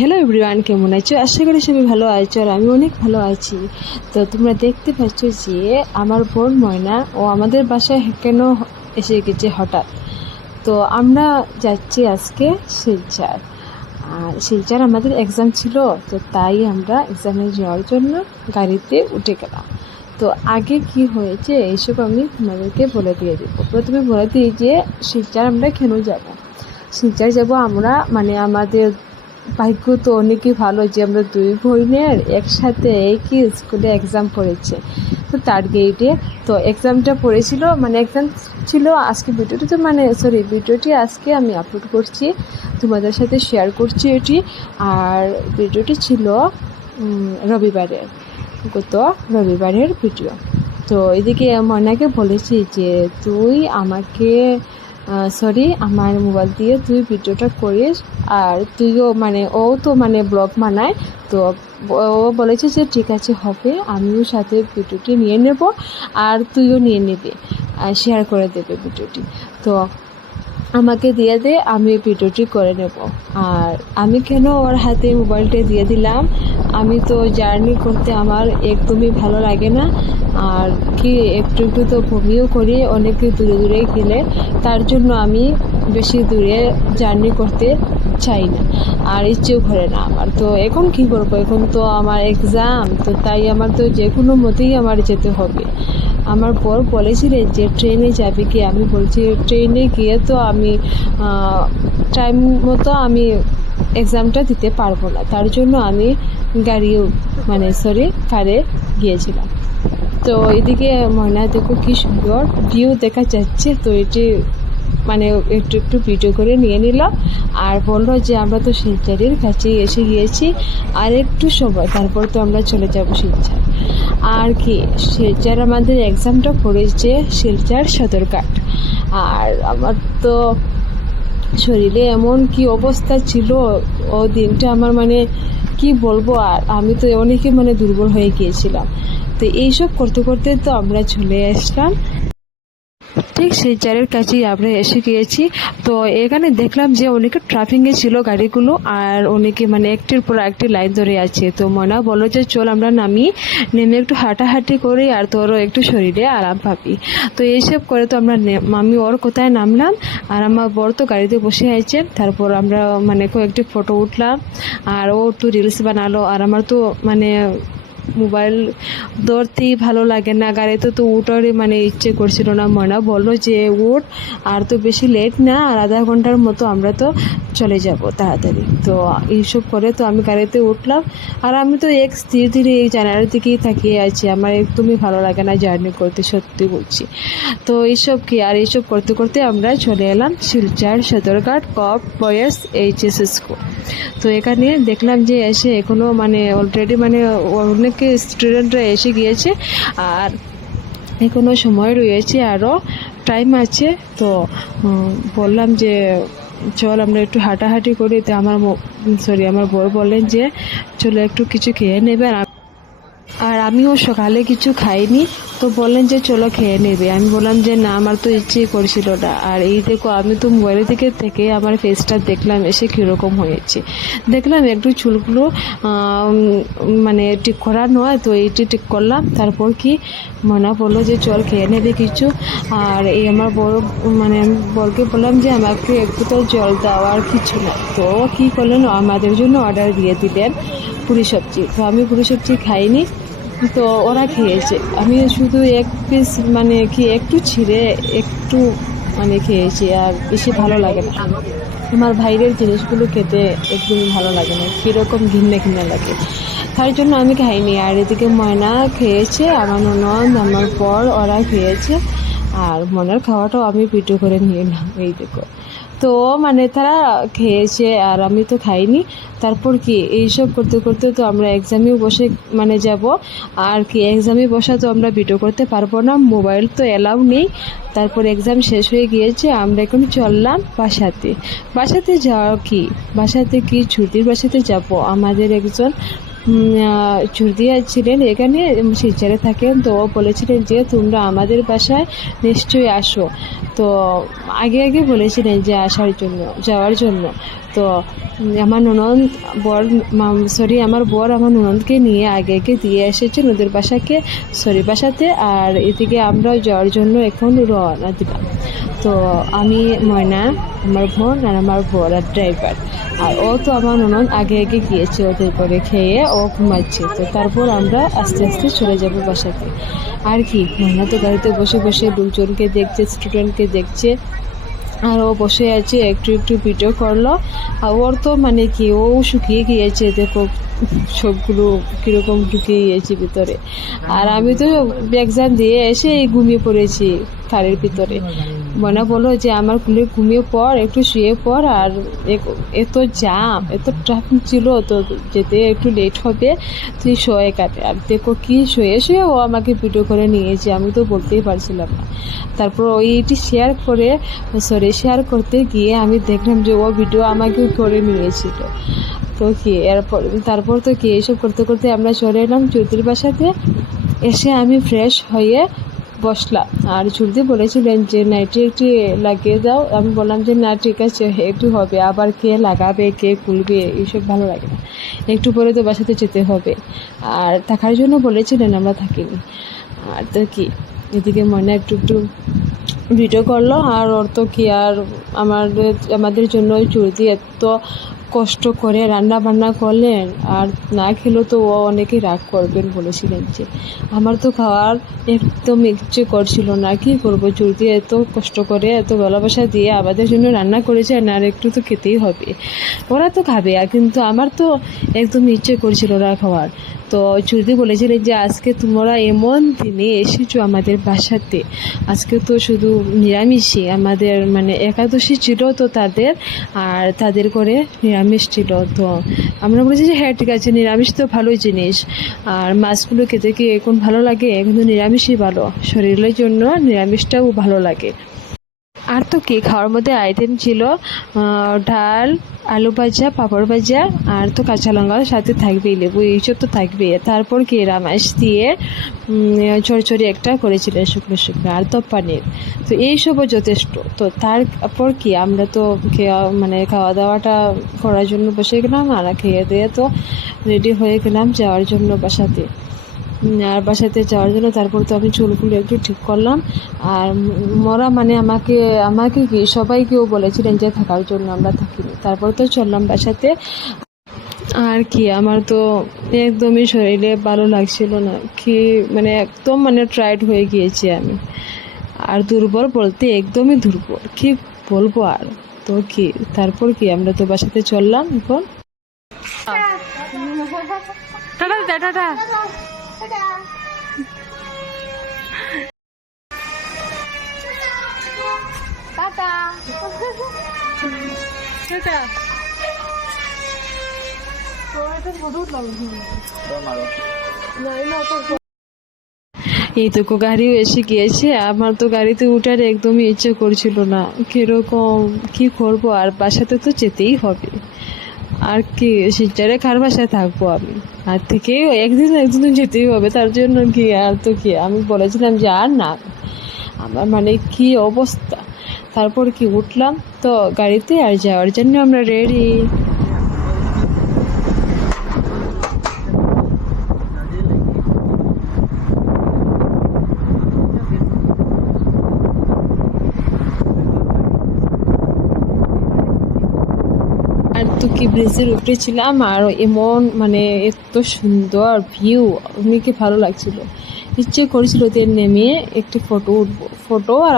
Hello everyone, কেমন আছো? আশা করি সবাই ভালো আছো আর আমি অনেক ভালো আছি। তো তোমরা দেখতে পাচ্ছ যে আমার বোন ময়না ও আমাদের বাসায় কেন এসে গেছে হঠাৎ। তো আমরা যাচ্ছি আজকে শিলচর। আর শিলচর আমাদের এক্সাম ছিল, তো তাই আমরা এক্সামে যাওয়ার জন্য গাড়িতে উঠে গেলাম। তো আগে কি হয়েছে এইসব আমি তোমাদেরকে বলে দিয়ে দেবো। প্রথমে বলে দিই যে শিলচর আমরা কেন যাব। শিলচর যাব আমরা আমাদের ভাগ্য তো অনেকই ভালো যে আমরা দুই বোনের একসাথে একই স্কুলে এক্সাম পড়েছে। তো থার্ড গ্রেডে তো এক্সামটা পড়েছিল, এক্সাম ছিল আজকে। ভিডিওটি আজকে আমি আপলোড করছি, তোমাদের সাথে শেয়ার করছি এটি। আর ভিডিওটি ছিল গত রবিবারের ভিডিও। তো এদিকে ময়নাকে বলেছি যে তুই আমাকে আমার মোবাইল দিয়ে তুই ভিডিওটা করিস। আর তুইও ও তো ব্লগ বানায়, তো ও বলেছে যে ঠিক আছে হবে, আমিও সাথে ভিডিওটি নিয়ে নেব আর তুইও নিয়ে নেবে আর শেয়ার করে দেবে ভিডিওটি। তো আমাকে দিয়ে দে, আমি ভিডিওটি করে নেব। আর আমি কেন ওর হাতে মোবাইলটা দিয়ে দিলাম, আমি তো জার্নি করতে আমার একদমই ভালো লাগে না। আর কি একটু একটু তো বমিও করি অনেক দূরে দূরে গেলে, তার জন্য আমি বেশি দূরে জার্নি করতে চাই না আর ইচ্ছেও করে না আমার। তো এখন কি করবো, এখন তো আমার এক্সাম, তো তাই আমার তো যে কোনো মতেই আমার যেতে হবে। আমার বর বলেছিলেন যে ট্রেনে যাবে কি, আমি বলছি ট্রেনে গিয়ে তো আমি টাইম মতো আমি এক্সামটা দিতে পারবো না, তার জন্য আমি কারে গিয়েছিলাম। তো এদিকে ময়না দেখো কি সুন্দর ভিউ দেখা যাচ্ছে। তো এটি একটু একটু ভিডিও করে নিয়ে নিলাম আর বললো যে আমরা তো শিলচরের কাছে এসে গিয়েছি, আর একটু সময় তারপর তো আমরা চলে যাব শিলচর। আর কি শিলচর আমাদের এক্সামটা পড়েছে শিলচর সদরঘাট। আর আমার তো শরীরে এমন কি অবস্থা ছিল ও দিনটা আমার কি বলবো। আর আমি তো অনেকই দুর্বল হয়ে গিয়েছিলাম। তো এইসব করতে করতে তো আমরা চলে আসলাম ঠিক শিলচরের কাছেই আমরা এসে গিয়েছি। তো এখানে দেখলাম যে অনেকে ট্রাফিকে ছিল গাড়িগুলো, আর অনেকে একটির পর একটি লাইন ধরে আছে। তো ময়না বললো যে চল আমরা নেমে একটু হাঁটাহাঁটি করি আর তোরও একটু শরীরে আরাম পাবি। তো এইসব করে তো আমি ওর কোথায় নামলাম, আর আমার বর তো গাড়িতে বসে আছে। তারপর আমরা কয়েকটি ফটো উঠলাম আর ও একটু রিলস বানালো। আর আমার তো মোবাইল ধরতেই ভালো লাগে না, গাড়িতে তো উঠারই ইচ্ছে করছিল না। ময়না বললো যে উঠ, আর তো বেশি লেট না, আর আধা ঘন্টার মতো আমরা তো চলে যাব তাড়াতাড়ি। তো এইসব করে তো আমি গাড়িতে উঠলাম, আর আমি তো স্থির ধীরে এই জানালার দিকেই তাকিয়ে আছি। আমার একদমই ভালো লাগে না জার্নি করতে, সত্যি বলছি। তো এইসব করতে করতে আমরা চলে এলাম শিলচর সদরঘাট কপ বয়েজ এইচএস স্কুল। তো এখানে দেখলাম যে এসে এখনো অলরেডি অনেক স্টুডেন্টরা এসে গিয়েছে, আর এখনো সময় রয়েছে, আরও টাইম আছে। তো বললাম যে চল আমরা একটু হাঁটাহাঁটি করি। তো আমার বর বললেন যে চলো একটু কিছু খেয়ে নেবে। আর আমিও সকালে কিছু খাইনি, তো বললেন যে চলো খেয়ে নেবে। আমি বললাম যে না, আমার তো ইচ্ছেই করছিল না। আর এই দেখো আমি তো মোবাইলের দিকে থেকে আমার ফেসটা দেখলাম এসে কীরকম হয়েছে। দেখলাম একটু চুলগুলো ঠিক করা নয়, তো এইটি ঠিক করলাম। তারপর কি ময়না বললো যে চল খেয়ে নেবে কিছু। আর এই আমার বড় আমি বরকে বললাম যে আমাকে একটু তো জল দাও, আর কিছু না। তো কী করলেন, আমাদের জন্য অর্ডার দিয়ে দিলেন পুরি সবজি। তো আমি পুরি সবজি খাইনি, তো ওরা খেয়েছে। আমি শুধু এক পিস একটু ছিঁড়ে একটু খেয়েছি, আর বেশি ভালো লাগে না। আমার বাইরের জিনিসগুলো খেতে একদমই ভালো লাগে না, কীরকম ঘিন্না ঘিন্না লাগে, তার জন্য আমি খাইনি। আর এদিকে ময়না খেয়েছে, আমার ননদ, আমার পর ওরা খেয়েছে। আর ময়নার খাওয়াটাও আমি ভিডিও করে নিয়ে এলাম, এই দেখো। তো তারা খেয়েছে আর আমি তো খাইনি। তারপর কি এইসব করতে করতে তো আমরা এক্সামেও বসে যাব। আর কি এক্সামে বসা তো আমরা ভিডিও করতে পারবো না, মোবাইল তো এলাও নেই। তারপর এক্সাম শেষ হয়ে গিয়েছে, আমরা এখন চললাম বাসাতে যাওয়া বাসাতে কি ছুটির বাসাতে যাব। আমাদের একজন চুরদিয়া ছিলেন, এখানে শিলচরে থাকেন। তো ও বলেছিলেন যে তোমরা আমাদের বাসায় নিশ্চয়ই আসো। তো আগে বলেছিলেন যে যাওয়ার জন্য। তো আমার ননদ বর আমার বর আমার ননদকে নিয়ে আগে দিয়ে এসেছে নদীর বাসাতে, আর এদিকে আমরা যাওয়ার জন্য এখন রওনা দিলাম। তো আমি, ময়না, আমার বোন আর আমার বর আর ড্রাইভার, আর ও তো আমার ননদ আগে গিয়েছে, ওদের করে খেয়ে ও ঘুমাচ্ছে। তো তারপর আমরা আস্তে আস্তে চলে যাব বাসাতে। আর কি, ময়না তো গাড়িতে বসে লোকজনকে দেখছে, স্টুডেন্টকে দেখছে, আর ও বসে আছে, একটু ভিডিও করলো। আর ওর তো মানে কি, ও শুকিয়ে গিয়েছে, দেখো সবগুলো কীরকম ঢুকিয়ে গিয়েছে ভিতরে। আর আমি তো এক্সাম দিয়ে এসে ঘুমিয়ে পড়েছি কারের ভিতরে। মনে বললো যে আমার কুলে ঘুমিয়ে পড়, একটু শুয়ে পড়, আর এত জাম, এত ট্রাফিক ছিল, তো যেতে একটু লেট হবে, তুই শোয়ে কাটে। আর দেখো কি শুয়ে ও আমাকে ভিডিও করে নিয়েছে, আমি তো বলতেই পারছিলাম না। তারপর ওইটি শেয়ার করতে গিয়ে আমি দেখলাম যে ও ভিডিও আমাকে করে নিয়েছিল। তো কি তারপর তো কি, এইসব করতে আমরা চলে এলাম চৌধুরীর বাসাতে। এসে আমি ফ্রেশ হয়ে বসলাম, আর চুলদি বলেছিলেন যে নাইটি একটি লাগিয়ে দাও। আমি বললাম যে না, ঠিক আছে, একটু হবে, আবার কে লাগাবে, কে খুলবে, এইসব ভালো লাগে না, একটু পরে তো বাসাতে যেতে হবে। আর থাকার জন্য বলেছিলেন, আমরা থাকিনি। আর তো কি, এদিকে মনে একটু ভিডিও করলো। আর ওর তো কি, আর আমাদের জন্য চুলদি এত কষ্ট করে রান্না বান্না করলেন, আর না খেলেও তো ও অনেকে রাগ করবেন বলেছিলেন। যে আমার তো খাওয়ার একদম ইচ্ছে করছিল না, কি করবো, চুলদি এত কষ্ট করে এত ভালোবাসা দিয়ে আমাদের জন্য রান্না করেছে, আর একটু তো খেতেই হবে, ওরা তো খাবে। আর কিন্তু আমার তো একদম ইচ্ছে করছিল না খাওয়ার। তো চুলদি বলেছিলেন যে আজকে তোমরা এমন দিনে এসেছো আমাদের বাসাতে, আজকে তো শুধু নিরামিষই, আমাদের মানে একাদশী ছিল তো তাদের, আর তাদের করে নিরামিষ ছিল। তো আমরা বলেছি যে হ্যাঁ, ঠিক আছে, নিরামিষ তো ভালোই জিনিস, আর মাছগুলো খেতে কি এখন ভালো লাগে, কিন্তু নিরামিষই ভালো, শরীরের জন্য নিরামিষটাও ভালো লাগে। আর তো কি, খাওয়ার মধ্যে আইটেম ছিল ডাল, আলু ভাজা, পাঁপড় ভাজা, আর তো কাঁচা লঙ্কার সাথে থাকবেই, লেবু, এইসব তো থাকবে। তারপর কি রামাস দিয়ে চড়চড়ি একটা করেছিলেন শুকনো, আর তো পানির। তো এইসবও যথেষ্ট। তো তারপর কি, আমরা তো মানে খাওয়া দাওয়াটা করার জন্য বসে গেলাম, আর খেয়ে দিয়ে তো রেডি হয়ে গেলাম যাওয়ার জন্য বাসাতে। আর বাসাতে যাওয়ার জন্য তারপর তো আমি চুলগুলো একটু ঠিক করলাম। আর মরা মানে আমাকে কি সবাইকেও বলেছিলেন যে থাকার জন্য, আমরা থাকিনি। তারপর তো চললাম বাসাতে। আর কি, আমার তো একদমই শরীরে ভালো লাগছিল না, কি মানে একদম মানে টায়ার্ড হয়ে গিয়েছি আমি, আর দুর্বল বলতে একদমই দুর্বল, কি বলবো আর। তো কি, তারপর কি, আমরা তো বাসাতে চললাম এখন। টাটা। এইটুকু গাড়িও এসে গিয়েছে, আমার তো গাড়িতে উঠার একদমই ইচ্ছে করছিল না, কিরকম কি করবো, আর বাসাতে তো যেতেই হবে। আর কি, শিলচরে কার বাসায় থাকবো আমি, আর থেকেই একদিন যেতেই হবে, তার জন্য কি, আর তো কি, আমি বলেছিলাম যে আর না, আমার মানে কি অবস্থা। তারপর কি উঠলাম তো গাড়িতে, আর যাওয়ার জন্য আমরা রেডি। আর তো কি, ব্রিজের উপরে ছিলাম, আর এমন মানে এত সুন্দর ভিউ, অনেকে ভালো লাগছিল, ইচ্ছে করেছিল যে নেমে একটি ফটো আর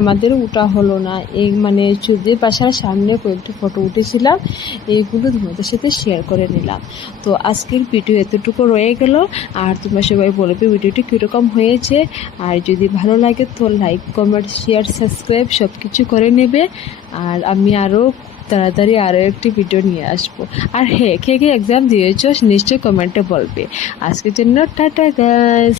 আমাদের উঠা হলো না। এই মানে চুলদির বাসার সামনে কয়েকটি ফটো উঠেছিলাম, এইগুলো তোমাদের সাথে শেয়ার করে নিলাম। তো আজকের ভিডিও এতটুকু রয়ে গেল, আর তোমরা সবাই বলবে ভিডিওটি কীরকম হয়েছে, আর যদি ভালো লাগে তো লাইক, কমেন্ট, শেয়ার, সাবস্ক্রাইব সব কিছু করে নেবে। আর আমি আরও তাড়াতাড়ি আরও একটি ভিডিও নিয়ে আসবো। আর হ্যাঁ, কে এক্সাম দিয়েছো নিশ্চয়ই কমেন্টে বলবে। আজকের জন্য টাটা গাইস।